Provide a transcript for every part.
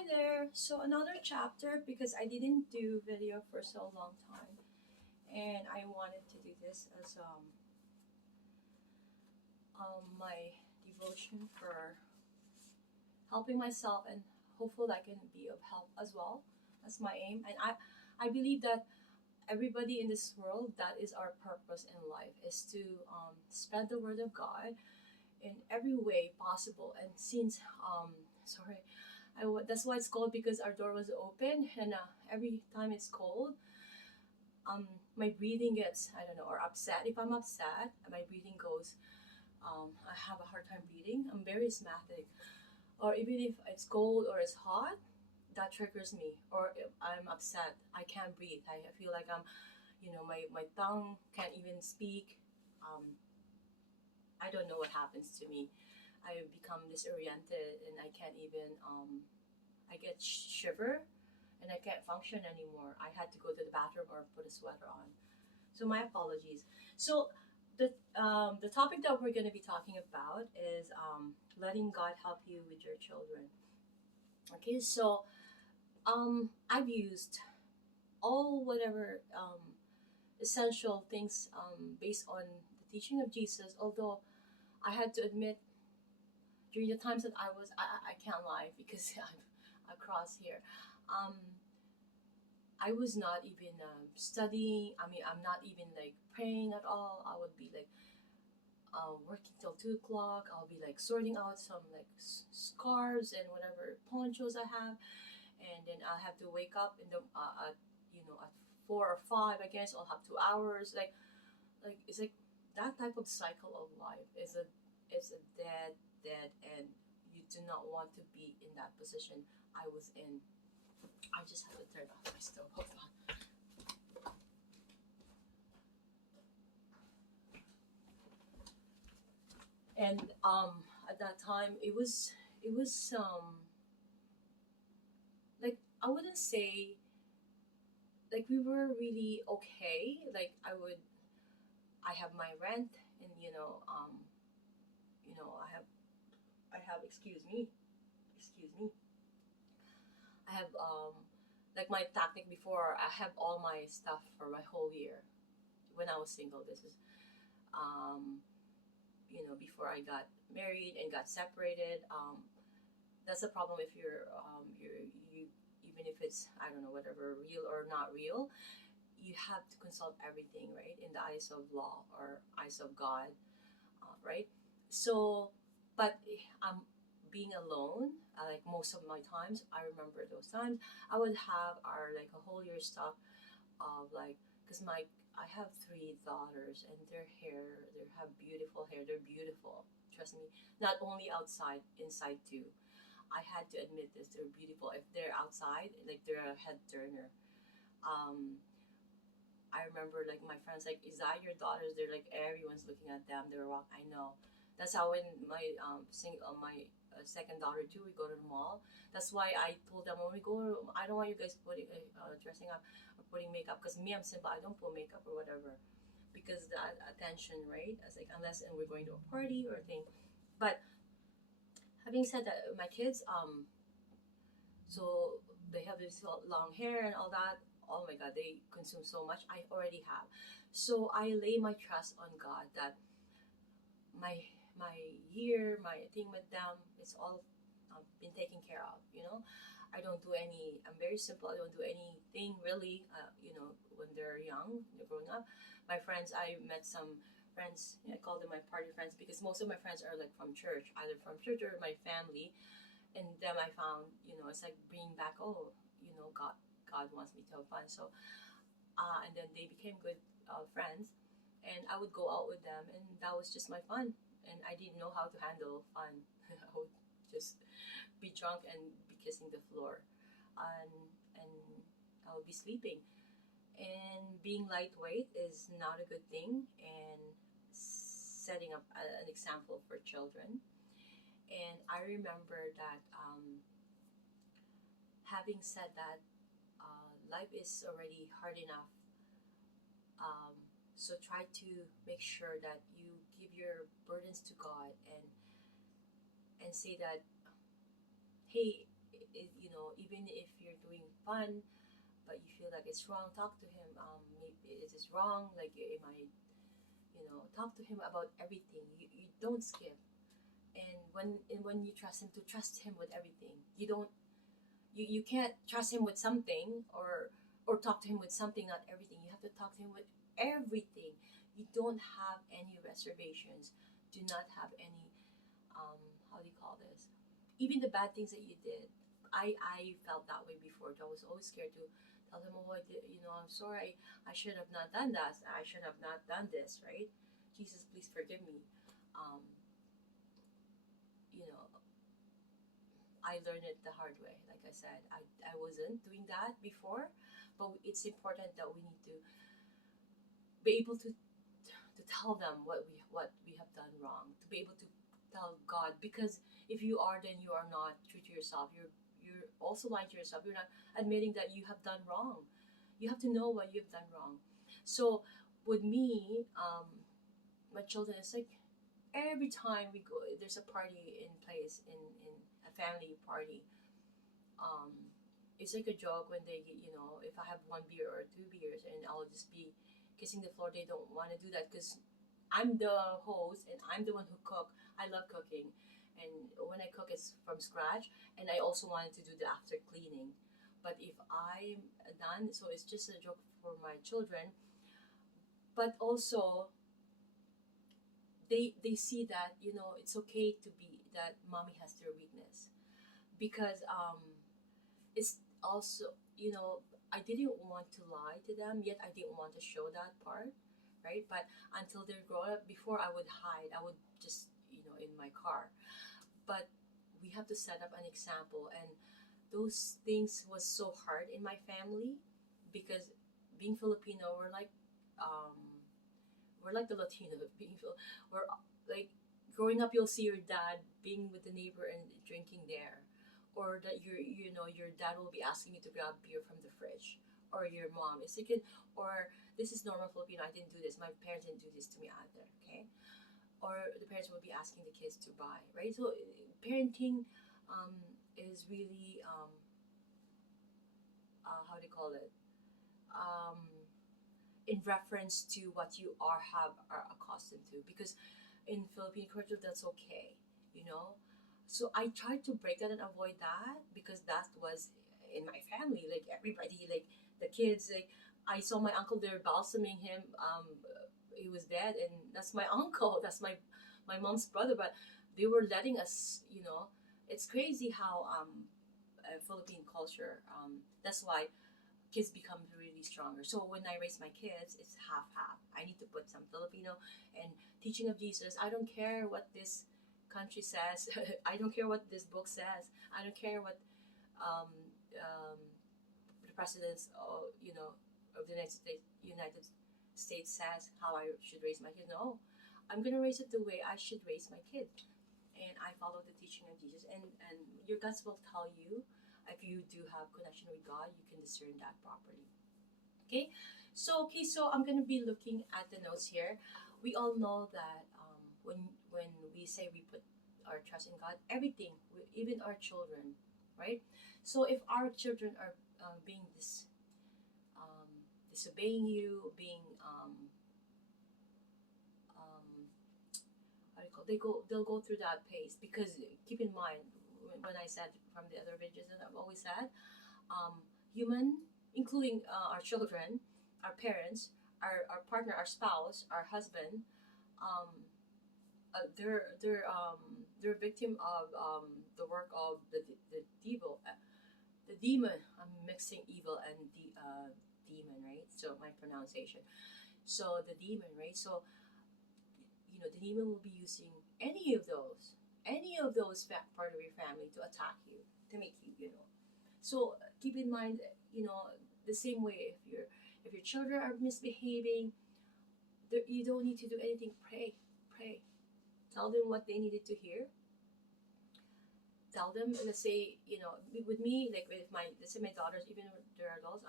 Hi there. So another chapter because I didn't do video for so long time, and I wanted to do this as my devotion for helping myself and hopefully I can be of help as well. That's my aim, and I believe that everybody in this world, that is our purpose in life, is to spread the word of God in every way possible. And since sorry, that's why it's cold, because our door was open, and every time it's cold, um, my breathing gets, I don't know, or upset. If I'm upset, my breathing goes. I have a hard time breathing. I'm very asthmatic. Or even if it's cold or it's hot, that triggers me. Or if I'm upset, I can't breathe. I feel like my tongue can't even speak. Um, I don't know what happens to me. I become disoriented and I can't even I get shiver and I can't function anymore. I had to go to the bathroom or put a sweater on. So my apologies. So the topic that we're going to be talking about is letting God help you with your children. Okay, so I've used all whatever essential things based on the teaching of Jesus. Although I had to admit, during the times that I can't lie because I'm across here. Um, I was not even studying. I mean, I'm not even like praying at all. I would be like working till 2 o'clock. I'll be like sorting out some like scarves and whatever ponchos I have, and then I'll have to wake up in the at at 4 or 5. I guess I'll have 2 hours. Like it's like that type of cycle of life is a dead end. You do not want to be in that position I was in. I just have to turn off my stove. Hold on. And at that time, it was like, I wouldn't say like we were really okay. Like I have my rent, and I have excuse me, I have like my tactic before. I have all my stuff for my whole year. When I was single, this is um before I got married and got separated. That's a problem if you even if it's, I don't know, whatever, real or not real, you have to consult everything, right, in the eyes of law or eyes of God, right? So, but I'm being alone. Like most of my times, I remember those times I would have our like a whole year stock of like, because my I have 3 daughters and their hair, they have beautiful hair. They're beautiful. Trust me. Not only outside, inside too. I had to admit this. They're beautiful. If they're outside, like they're a head turner. Um, I remember like my friends like, is that your daughters? They're like, everyone's looking at them. They're walk. I know. That's how when my second daughter too, we go to the mall. That's why I told them when we go, I don't want you guys putting dressing up or putting makeup, because me, I'm simple. I don't put makeup or whatever because that attention, right? As like, unless and we're going to a party or a thing. But having said that, my kids, so they have this long hair and all that. Oh my God, they consume so much. I already have. So I lay my trust on God that my my my thing with them, it's all been taken care of. I don't do any. I'm very simple. I don't do anything really. When they're young, they're growing up. My friends, I met some friends. I call them my party friends because most of my friends are like from church, either from church or my family. And then I found, it's like bringing back, oh, God wants me to have fun. So, and then they became good friends, and I would go out with them, and that was just my fun. And I didn't know how to handle fun. I would just be drunk and be kissing the floor, and and I would be sleeping. And being lightweight is not a good thing, and setting up an example for children. And I remember that, having said that, life is already hard enough. Um, so try to make sure that you give your burdens to God, and say that, hey, even if you're doing fun, but you feel like it's wrong, talk to him. Maybe it is wrong. Like, am I, talk to him about everything. You don't skip. And when you trust him, to trust him with everything. You can't trust him with something, or talk to him with something, not everything. You have to talk to him with everything. You don't have any reservations. Do not have any, how do you call this? Even the bad things that you did. I felt that way before. I was always scared to tell him, oh, I did, I'm sorry. I should have not done that. I should have not done this, right? Jesus, please forgive me. Um, you know, I learned it the hard way. Like I said, I wasn't doing that before, but it's important that we need to be able to tell them what we have done wrong, to be able to tell God, because if you are, then you are not true to yourself. You're also lying to yourself. You're not admitting that you have done wrong. You have to know what you've done wrong. So with me, my children, it's like every time we go, there's a party in place, in a family party. um it's like a joke when they get, if I have one beer or two beers, and I'll just be kissing the floor. They don't want to do that because I'm the host and I'm the one who cook. I love cooking, and when I cook, it's from scratch, and I also wanted to do the after cleaning. But if I'm done, so it's just a joke for my children. But also, they see that, it's okay to be that mommy has their weakness, because it's also, I didn't want to lie to them, yet I didn't want to show that part, right? But until they're grown up, before I would hide, I would just, in my car. But we have to set up an example, and those things was so hard in my family, because being Filipino, um, we're like the Latino being we're like, growing up, you'll see your dad being with the neighbor and drinking there, or that your dad will be asking you to grab beer from the fridge, or your mom is like, or this is normal Filipino. I didn't do this. My parents didn't do this to me either. Okay, or the parents will be asking the kids to buy, right? So parenting, is really, how do you call it? Um, in reference to what you are accustomed to, because in Philippine culture, that's okay, you know so I tried to break that and avoid that, because that was in my family. Like, everybody, like the kids, like, I saw my uncle there balsaming him. He was dead, and that's my uncle. That's my mom's brother. But they were letting us, it's crazy how, Philippine culture, that's why kids become really stronger. So when I raise my kids, it's half half. I need to put some Filipino and teaching of Jesus. I don't care what this country says. I don't care what this book says. I don't care what, um, um, the presidents, of the United States says how I should raise my kids. No, I'm gonna raise it the way I should raise my kid, and I follow the teaching of Jesus. And your guts will tell you if you do have connection with God. You can discern that properly. Okay, so I'm gonna be looking at the notes here. We all know that, when we say we put our trust in God, everything, even our children, right? So if our children are, being um, disobeying you, being, um, how do you call, they'll go through that pace, because keep in mind, when I said from the other videos that I've always said, human, including, our children, our parents, our partner, our spouse, our husband, um, they're victim of, the work of the devil, the demon. I'm mixing evil and the, demon, right? So my pronunciation. So the demon, right? So, the demon will be using any of those part of your family to attack you, to make you, so keep in mind, the same way, if your children are misbehaving, you don't need to do anything. Pray, tell them what they needed to hear. Tell them, let's say, with me, like with let's say my daughters, even when they're adults,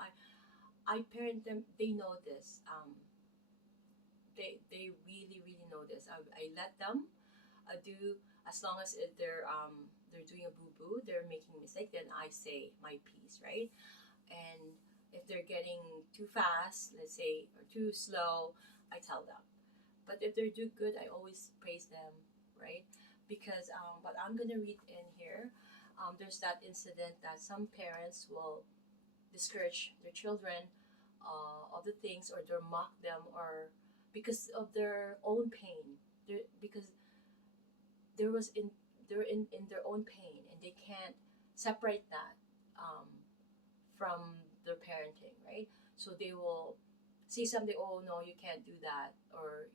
I parent them. They know this. They really really know this. I let them, do As long as they're doing a boo boo, they're making a mistake, then I say my piece, right? And if they're getting too fast, let's say, or too slow, I tell them. But if they do good, I always praise them, right? Because what I'm gonna read in here, there's that incident that some parents will discourage their children of the things, or they mock them, or because of their own pain. Because there was in they're in their own pain, and they can't separate that from their parenting, right? So they will say something, oh no, you can't do that, or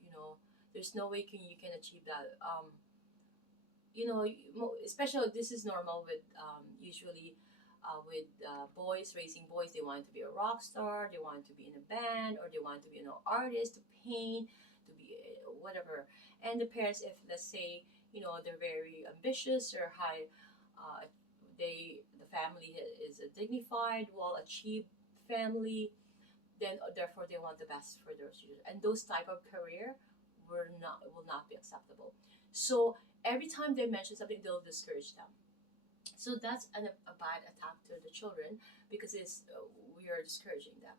there's no way you can achieve that. Especially this is normal with usually with boys raising boys. They want to be a rock star, they want to be in a band, or they want to be an artist, to paint, to be whatever. And the parents, if let's say they're very ambitious or high, the family is a dignified, well achieved family, then therefore they want the best for their children, and those type of career will not be acceptable. So every time they mention something, they'll discourage them. So that's a bad attack to the children, because we are discouraging them.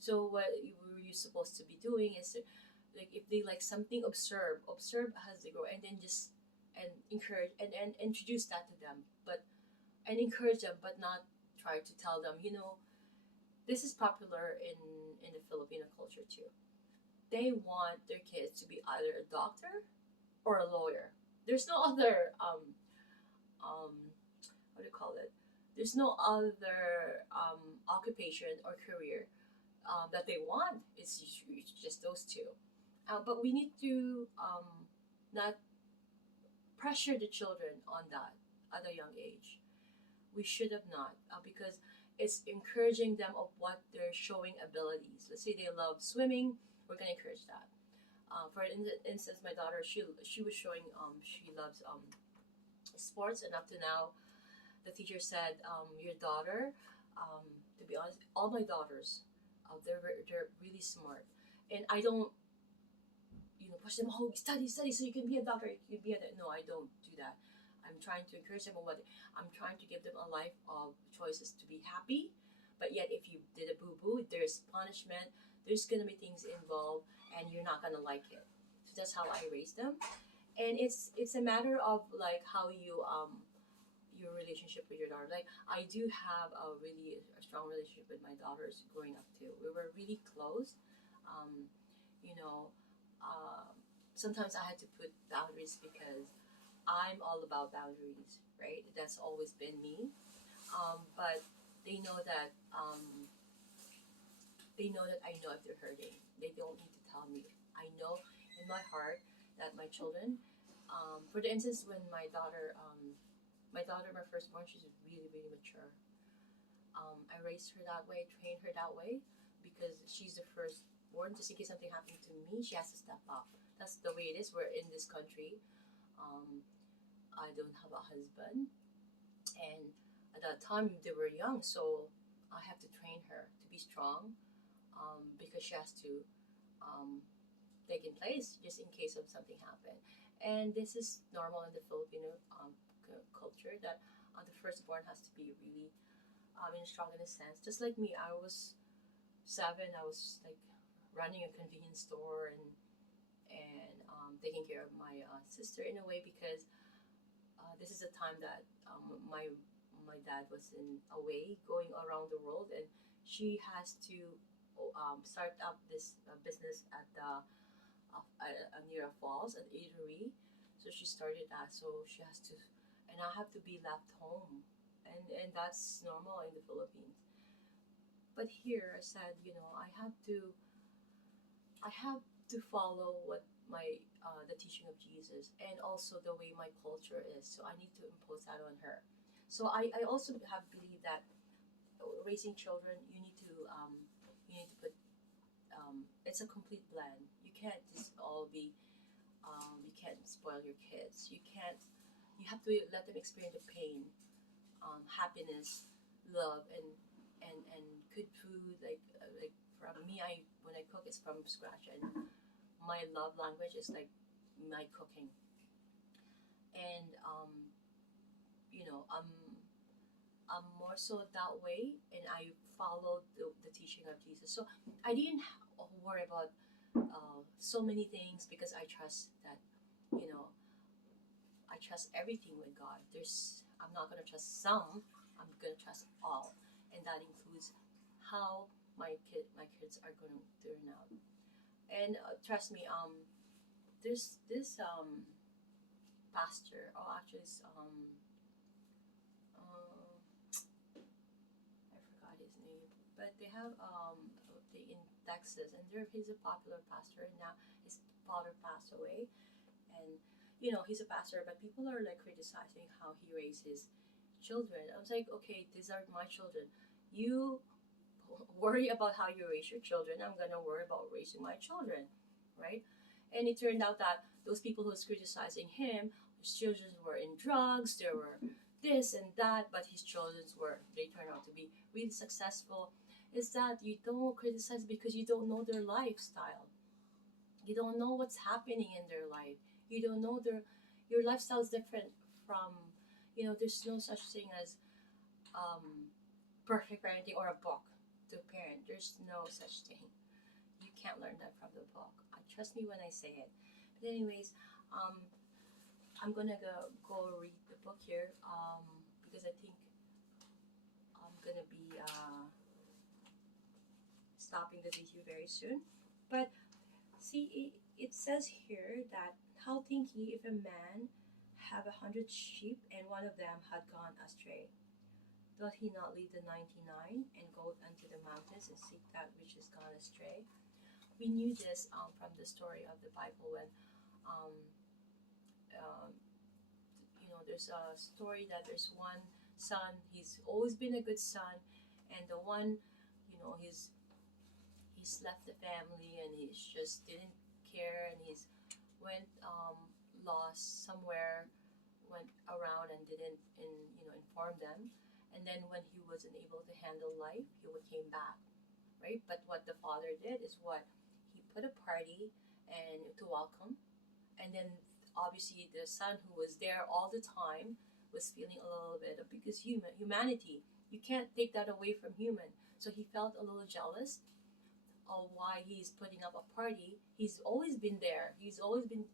So what you're supposed to be doing is, like, if they like something, observe as they grow, and then just and encourage and introduce that to them, but and encourage them, but not try to tell them. This is popular in the Filipino culture too. They want their kids to be either a doctor or a lawyer. There's no other um what do you call it? There's no other occupation or career that they want. It's just those two. But we need to not pressure the children on that at a young age. We should have not, because it's encouraging them of what they're showing abilities. Let's say they love swimming, we're gonna encourage that. For instance, my daughter, she was showing she loves sports, and up to now, the teacher said, your daughter, to be honest, all my daughters, they're really smart, and I don't push them, oh, study so you can be a doctor, you can be a, no, I don't do that. I'm trying to encourage them on what I'm trying to give them a life of choices to be happy. But yet, if you did a boo boo, there's punishment. There's gonna be things involved, and you're not gonna like it. So that's how I raised them, and it's a matter of like how your relationship with your daughter. Like, I do have a strong relationship with my daughters growing up too. We were really close. Um, you know, uh, Sometimes I had to put boundaries because I'm all about boundaries, right? That's always been me. But they know that I know if they're hurting. They don't need to tell me. I know in my heart that my children, for the instance, when my firstborn, she's really really mature. I raised her that way, trained her that way, because she's the firstborn. Just in case something happened to me, she has to step up. That's the way it is. We're in this country. Um, I don't have a husband, and at that time they were young, so I have to train her to be strong, because she has to um, take in place just in case of something happen. And this is normal in the Filipino culture, that the firstborn has to be really strong in a sense. Just like me, I was 7. I was like running a convenience store and taking care of my sister in a way, because this is a time that my dad was in away going around the world, and she has to start up this business at the near a falls at Eatery. So she started that. So she has to, and I have to be left home, and that's normal in the Philippines. But here I said, I have to follow what my the teaching of Jesus, and also the way my culture is. So I need to impose that on her. So I also have believed that raising children, you need to put it's a complete blend. You can't just all be you can't spoil your kids. You have to let them experience the pain, happiness, love, and good food. Like from me, I when I cook, it's from scratch, and my love language is like my cooking. and I'm more so that way, and I followed the teaching of Jesus. So I didn't worry about so many things, because I trust that, you know, I trust everything with God. I'm not gonna trust some. I'm gonna trust all, and that includes how my kids are gonna turn out. And trust me, there's this pastor, or actually, I forgot his name, but they have they in Texas, and he's a popular pastor. And now his father passed away, and he's a pastor, but people are like criticizing how he raised his children. I was like, okay, these are my children. You worry about how you raise your children. I'm gonna worry about raising my children, right? And it turned out that those people who was criticizing him, his children were in drugs, there were this and that, but his children they turned out to be really successful. Is that you don't criticize because you don't know their lifestyle. You don't know what's happening in their life. You don't know your lifestyle is different from, there's no such thing as um, perfect parenting or a book to parent. There's no such thing. You can't learn that from the book. Trust me when I say it. But anyways, um, I'm gonna go read the book here, because I think I'm gonna be stopping the video very soon. But see, it says here that, how think ye if a man have 100 sheep, and one of them had gone astray? Doth he not leave the 99 and go unto the mountains and seek that which is gone astray? We knew this from the story of the Bible, when um, um, there's a story that there's one son. He's always been a good son, and the one, he's left the family, and he just didn't care, and he's went lost somewhere, went around and didn't inform them. And then when he wasn't able to handle life, he came back, right? But what the father did is, what he put a party and to welcome, and then obviously the son, who was there all the time, was feeling a little bit of, because humanity, you can't take that away from human. So he felt a little jealous of why he's putting up a party. He's always been there. He's always been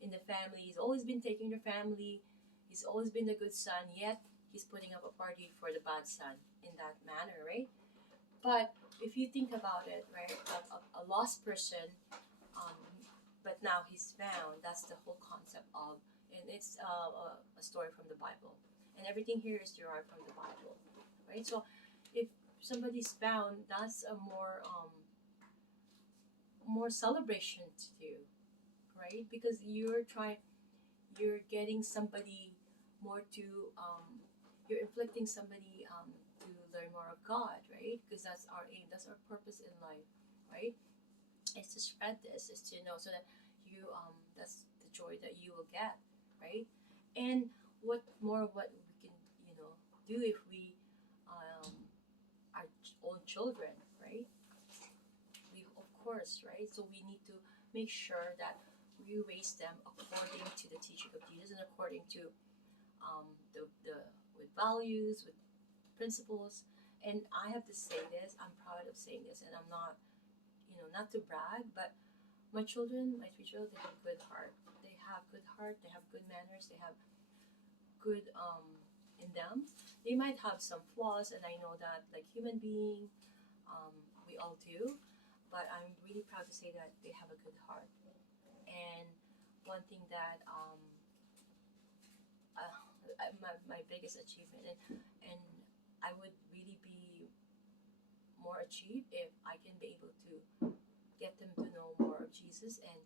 in the family. He's always been taking the family. He's always been the good son. Yet he's putting up a party for the bad son in that manner, right? But if you think about it, right, a lost person, um, but now he's found. That's the whole concept of, and it's a story from the Bible, and everything here is derived from the Bible, right? So if somebody's found, that's a more celebration to do, right? Because you're getting somebody more to, you're inflicting somebody to learn more of God, right? Because that's our aim, that's our purpose in life, right? Is to spread this, is to know, so that that's the joy that you will get, right? And what we can do if we our own children, right? We, of course, right? So we need to make sure that we raise them according to the teaching of Jesus, and according to the with values, with principles. And I have to say this, I'm proud of saying this, and I'm not, not to brag, but my children, my 3 children, they have good heart. They have good heart. They have good manners. They have good in them. They might have some flaws, and I know that, like human being, we all do. But I'm really proud to say that they have a good heart. And one thing that my biggest achievement, and I would really be more achieved if I can be able to get them to know more of Jesus, and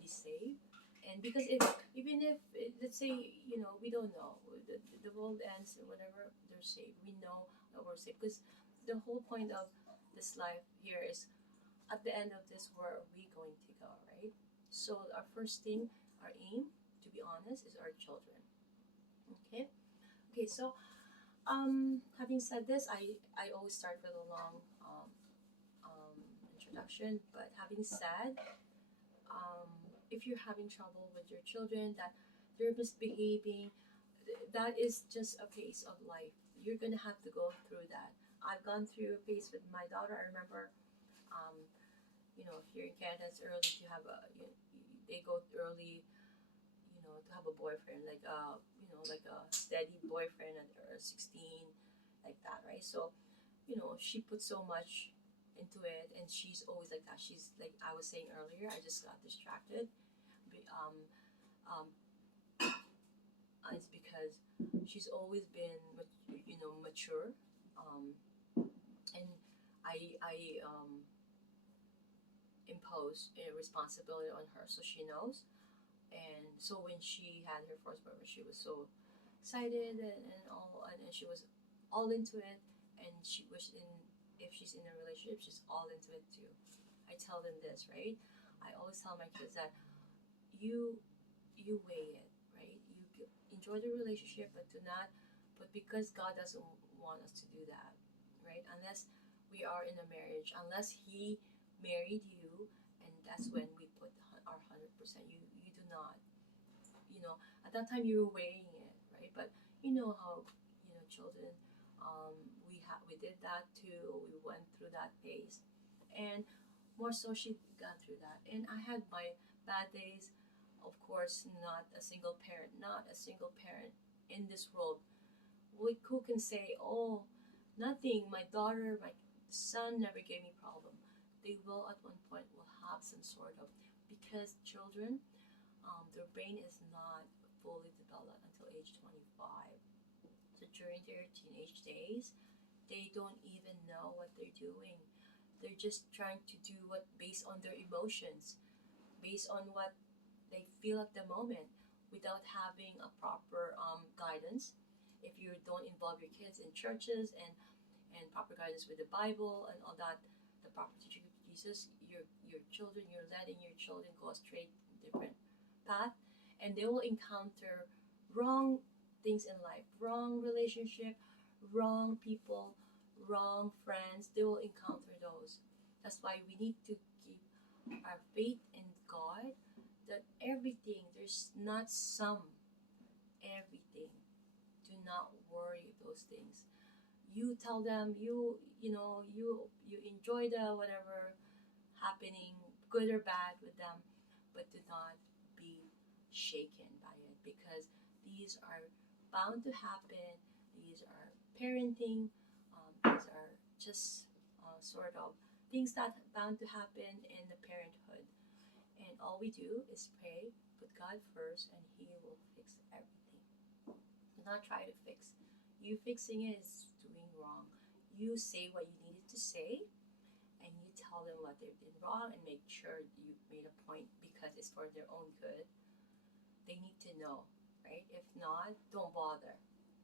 be saved. And because even if let's say, we don't know, the world ends and whatever, they're saved. We know that we're saved, because the whole point of this life here is, at the end of this, where are we going to go, right? So our first thing, our aim, to be honest, is our children. Okay, so having said this, I always start with a long introduction. But having said, if you're having trouble with your children, that they're misbehaving. That is just a phase of life. You're gonna have to go through that. I've gone through a phase with my daughter. I remember, um, here in Canada, it's early to have they go early, to have a boyfriend, like a steady boyfriend at 16, like that, right? So, she put so much into it, and she's always like that. She's like I was saying earlier. I just got distracted. Um, um, it's because she's always been, mature, um, and I imposed a responsibility on her, so she knows. And so when she had her first birthday, she was so excited and all, and she was all into it. And she was in, if she's in a relationship, she's all into it too. I tell them this, right? I always tell my kids that you you weigh it, right? You enjoy the relationship, but do not. But because God doesn't want us to do that, right? Unless we are in a marriage, unless He married you, and that's when we put our 100%. You do not, at that time you were weighing it, right? But you know how, children, we did that too. We went through that phase, and more so she got through that. And I had my bad days. Of course, not a single parent in this world who can say, oh, nothing, my daughter, my son never gave me problem. They will at one point will have some sort of, because children, their brain is not fully developed until age 25. So during their teenage days, they don't even know what they're doing. They're just trying to do what based on their emotions, based on what they feel at the moment, without having a proper guidance. If you don't involve your kids in churches and proper guidance with the Bible and all that, the proper teaching of Jesus, you're letting your children go a straight different path, and they will encounter wrong things in life, wrong relationship, wrong people, wrong friends. They will encounter those. That's why we need to keep our faith in God. That everything, there's not some, everything. Do not worry those things. You tell them you enjoy the whatever happening, good or bad with them, but do not be shaken by it, because these are bound to happen. These are parenting. These are just sort of things that bound to happen in the parenthood. And all we do is pray, put God first, and He will fix everything. Do not try to fix. You fixing it is doing wrong. You say what you needed to say, and you tell them what they did wrong, and make sure you made a point because it's for their own good. They need to know, right? If not, don't bother.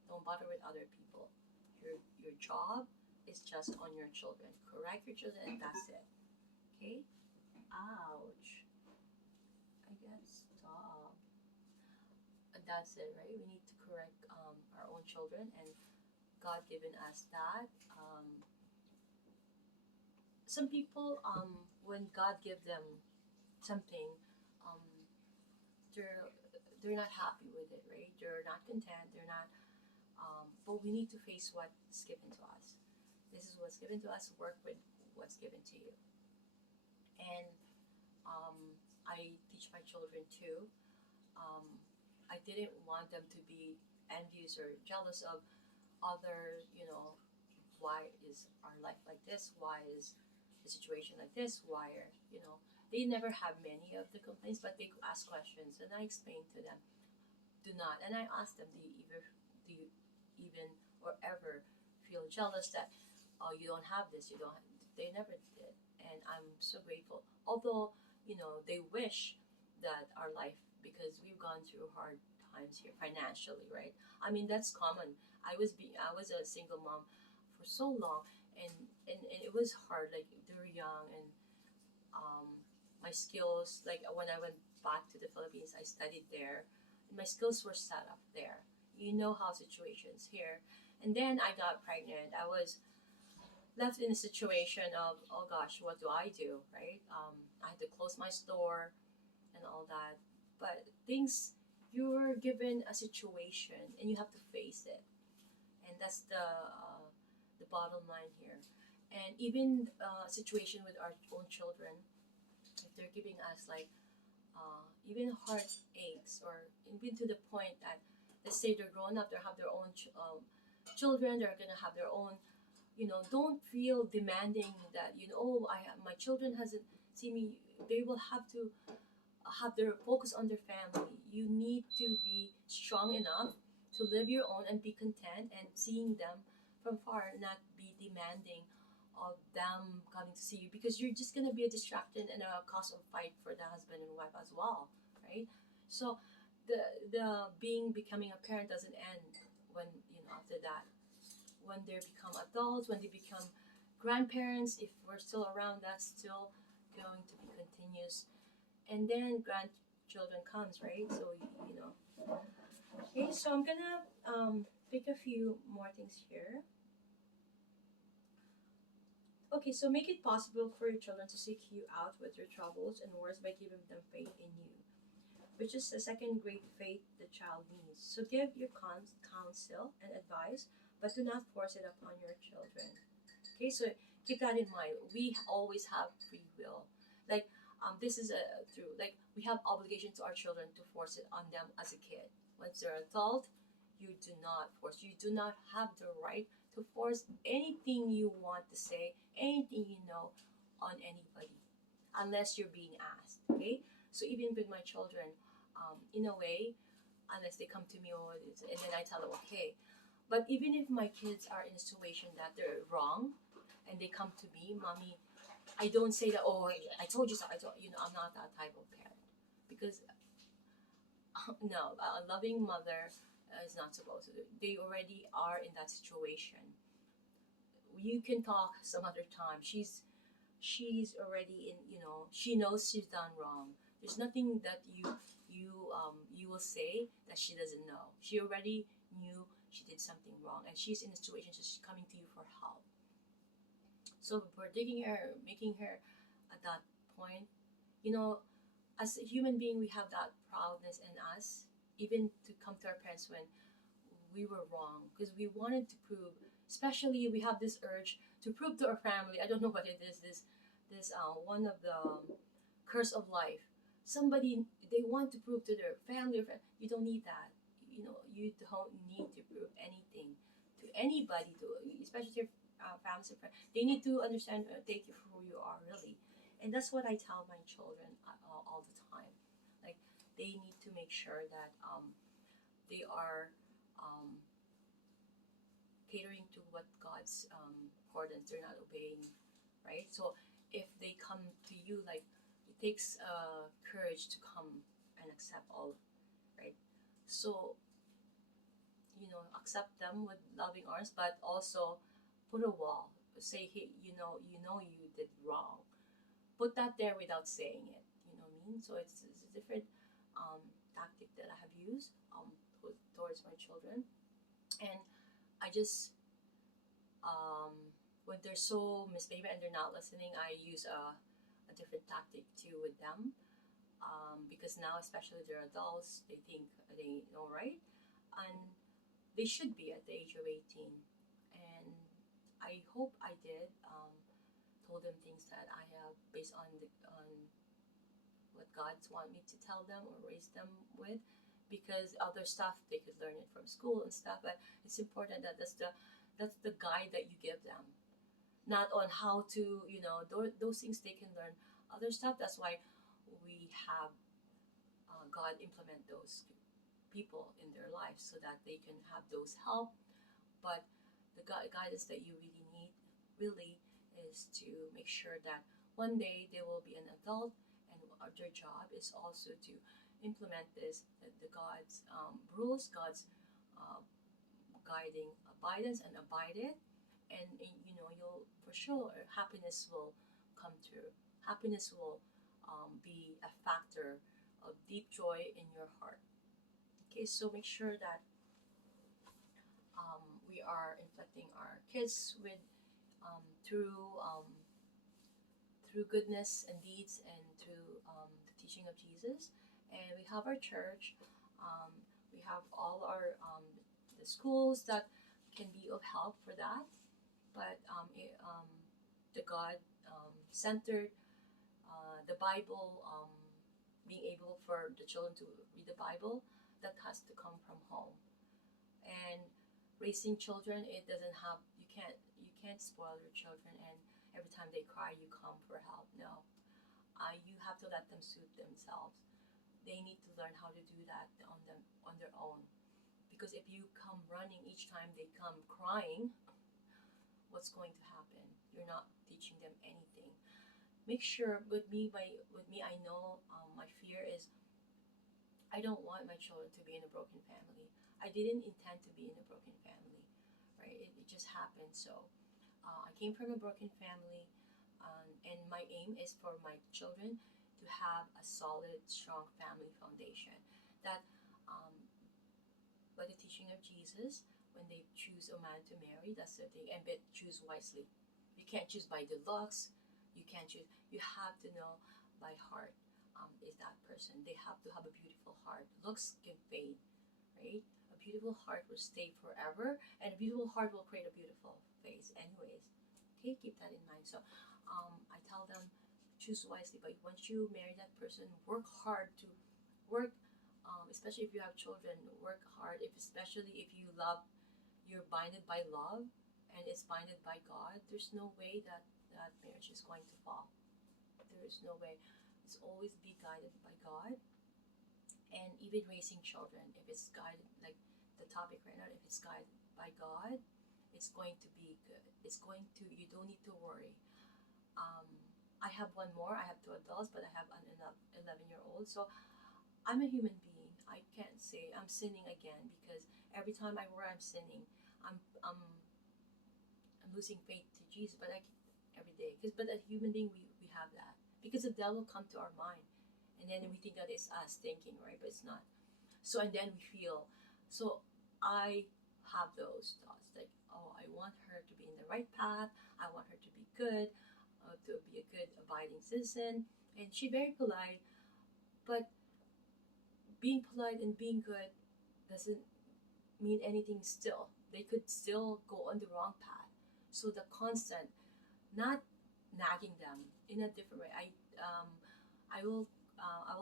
Don't bother with other people. Your job is just on your children. Correct your children, and that's it. Okay? Ouch. I guess stop. That's it, right? We need to correct our own children, and God given us that. Some people, when God give them something, um, they're they're not happy with it, right? They're not content. They're not. But we need to face what's given to us. This is what's given to us. Work with what's given to you. And um, I teach my children too. Um, I didn't want them to be envious or jealous of other, why is our life like this? Why is the situation like this? Why are, they never have many of the complaints, but they ask questions, and I explain to them, do not. And I ask them, do you even or ever feel jealous that, oh, you don't have this, you don't have, they never did. And I'm so grateful. Although, they wish that our life, because we've gone through hard times here financially, right? I mean, that's common. I was a single mom for so long, and it was hard. Like, they were young, and um, my skills, like when I went back to the Philippines, I studied there. And my skills were set up there. You know how situations here. And then I got pregnant. I was left in a situation of, oh gosh, what do I do, right? I had to close my store and all that. But things, you're given a situation and you have to face it, and that's the bottom line here. And even situation with our own children, if they're giving us like even heartaches, or even to the point that let's say they're grown up, they have their own children, they're gonna have their own, don't feel demanding that, oh, my children hasn't seen me. They will have to have their focus on their family. You need to be strong enough to live your own and be content and seeing them from far, not be demanding of them coming to see you, because you're just gonna be a distraction and a cause of fight for the husband and wife as well, right? So the becoming a parent doesn't end when, after that, when they become adults, when they become grandparents, if we're still around, that's still going to be continuous. And then grandchildren comes, right? So okay, so I'm gonna pick a few more things here. Okay, so make it possible for your children to seek you out with your troubles and worries by giving them faith in you, which is the second great faith the child needs. So give your counsel and advice, but do not force it upon your children. Okay, so keep that in mind. We always have free will. Like, this is true. Like, we have obligation to our children to force it on them as a kid. Once they're adult, you do not force. You do not have the right to force anything you want to say, anything on anybody, unless you're being asked. Okay, so even with my children, in a way, unless they come to me, and then I tell them, okay. But even if my kids are in a situation that they're wrong, and they come to me, mommy, I don't say that. Oh, I told you so. I'm not that type of parent, because no, a loving mother is not supposed to. They already are in that situation. You can talk some other time. She's already in. She knows she's done wrong. There's nothing that you will say that she doesn't know. She already knew she did something wrong, and she's in a situation, so she's coming to you for help. So we're digging her, making her at that point, as a human being, we have that proudness in us, even to come to our parents when we were wrong, because we wanted to prove. Especially, we have this urge to prove to our family. I don't know what it is. This one of the curse of life. Somebody, they want to prove to their family or friend. You don't need that. You don't need to prove anything to anybody, especially to your families and friends. They need to understand, take you for who you are, really. And that's what I tell my children all the time. Like, they need to make sure that they are catering to what God's accordance. They're not obeying, right? So if they come to you, like, it takes courage to come and accept all, right? So accept them with loving arms, but also put a wall. Say, hey, you did wrong. Put that there without saying it. You know what I mean? So it's a different tactic that I have used towards my children, and I just when they're so misbehaving and they're not listening, I use a different tactic too with them, because now, especially they're adults, they think they know right, and they should be at the age of 18. And I hope I did told them things that I have based on what God's want me to tell them or raise them with, because other stuff they could learn it from school and stuff, but it's important that that's the guide that you give them, not on how to those things they can learn other stuff. That's why we have God implement those people in their lives so that they can have those help. But the guidance that you really need really is to make sure that one day they will be an adult, and their job is also to implement the God's rules, God's guiding abidance, and abide it. And you'll for sure happiness will come through. Happiness will be a factor of deep joy in your heart. Okay, so make sure that we are inflecting our kids with through goodness and deeds, and through the teaching of Jesus. And we have our church. Um, we have all our the schools that can be of help for that, but the God centered, the Bible, being able for the children to read the Bible, that has to come from home. And raising children, it doesn't have, you can't spoil your children and every time they cry you come for help. No, you have to let them soothe themselves. They need to learn how to do that on their own, because if you come running each time they come crying, what's going to happen? You're not teaching them anything. Make sure with me, I know, my fear is I don't want my children to be in a broken family. I didn't intend to be in a broken family, right? It just happened. So I came from a broken family, and my aim is for my children to have a solid, strong family foundation. That um, by the teaching of Jesus, when they choose a man to marry, that's the thing, and but choose wisely. You can't choose by the looks. You can't choose. You have to know by heart. Is that person? They have to have a beautiful heart. Looks can fade, right? A beautiful heart will stay forever, and a beautiful heart will create a beautiful face, anyways. Okay, keep that in mind. So, I tell them choose wisely. But once you marry that person, work hard to work. Especially if you have children, work hard. Especially if you love, you're binded by love, and it's binded by God. There's no way that that marriage is going to fall. There is no way. It's always be guided by God. And even raising children, if it's guided, like the topic right now, if it's guided by God, it's going to be good. It's going to, you don't need to worry. um, I have one more. I have two adults, but I have an 11-year-old. So I'm a human being. I can't say I'm sinning again, because every time I worry, I'm sinning. I'm losing faith to Jesus, but I every day. Because but as human being, we have that, because the devil come to our mind, and then we think that it's us thinking, right? But it's not. So and then we feel. So I have those thoughts like, oh, I want her to be in the right path. I want her to be good, to be a good abiding citizen, and she's very polite. But being polite and being good doesn't mean anything still. They could still go on the wrong path. So the constant, not nagging them in a different way. I will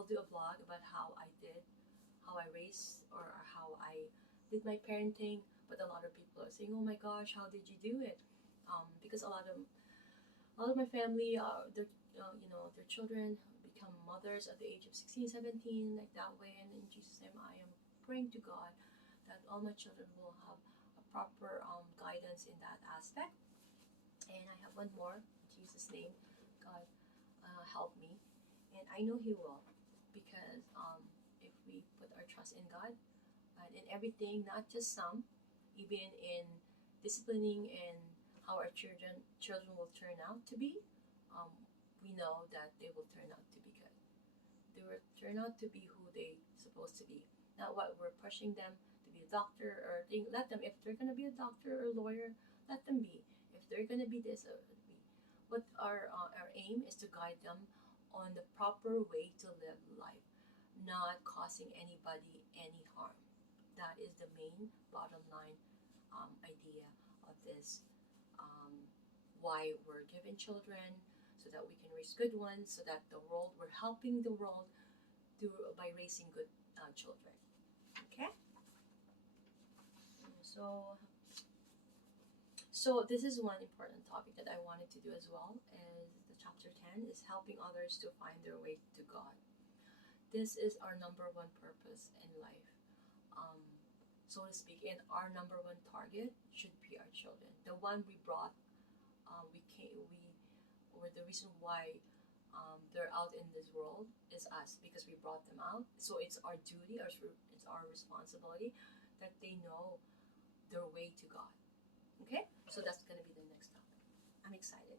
do a vlog about how I raised, or how I did my parenting. But a lot of people are saying, "Oh my gosh, how did you do it?" Because a lot of my family, their children become mothers at the age of 16, 17, like that way. And in Jesus' name, I am praying to God that all my children will have a proper guidance in that aspect. And I have one more. In Jesus' name, God, help me. And I know He will, because if we put our trust in God and in everything, not just some, even in disciplining and how our children will turn out to be, um, we know that they will turn out to be good. They will turn out to be who they supposed to be. Not what we're pushing them to be a doctor or thing. Let them. If they're gonna be a doctor or a lawyer, let them be. If they're gonna be this, be. But our aim is to guide them on the proper way to live life, not causing anybody any harm. That is the main bottom line idea of this. Why we're given children, so that we can raise good ones, so that the world, we're helping the world by raising good children. Okay. So this is one important topic that I wanted to do as well. Is the chapter 10 is helping others to find their way to God. This is our number one purpose in life, um, so to speak. And our number one target should be our children. The one we brought, or the reason why they're out in this world is us, because we brought them out. So it's our duty, or it's our responsibility, that they know their way to God. Okay, so that's gonna be the next topic. I'm excited.